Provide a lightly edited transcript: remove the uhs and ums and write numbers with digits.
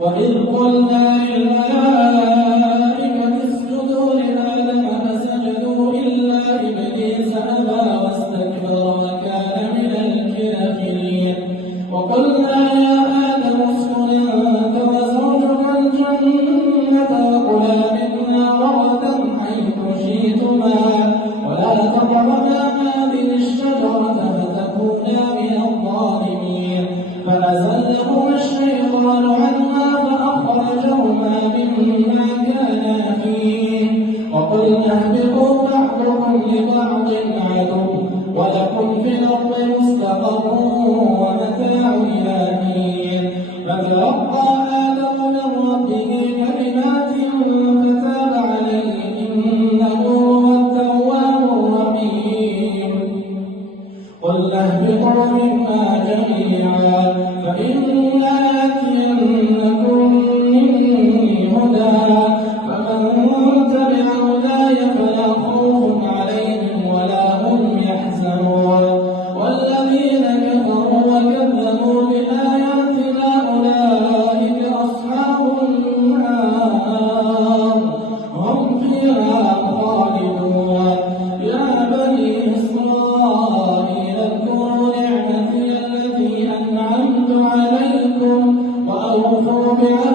وإذ قلنا للملائكة اسجدوا لآدم فسجدوا إلا إبليس أبى واستكبر وكان من الكافرين وقلنا يا آدم اسكن أنت وزوجك الجنة وكلا منها رغدا حيث شئتما ولا تقربا هذه الشجرة فتكونا من الظالمين فأزلهما الشيطان عنها فأخرجهما مما كانا فيه وقلنا اهبطوا بعضكم لبعض عدو ولكم في الأرض مستقر ومتاع إلى حين فتلقى آدم من ربه كلمات فتاب عليه إنه هو التواب الرحيم قلنا اهبطوا منها جميعا فإما يأتينكم مني هدى فمن تبع هداي فلا خوف عليهم ولا هم يحزنون والذين كفروا وكذبوا بآياتنا أولئك أصحاب النار هم فيها خالدون يا بني إسرائيل اذكروا نعمتي التي أنعمت عليكم وأوفوا بعهدي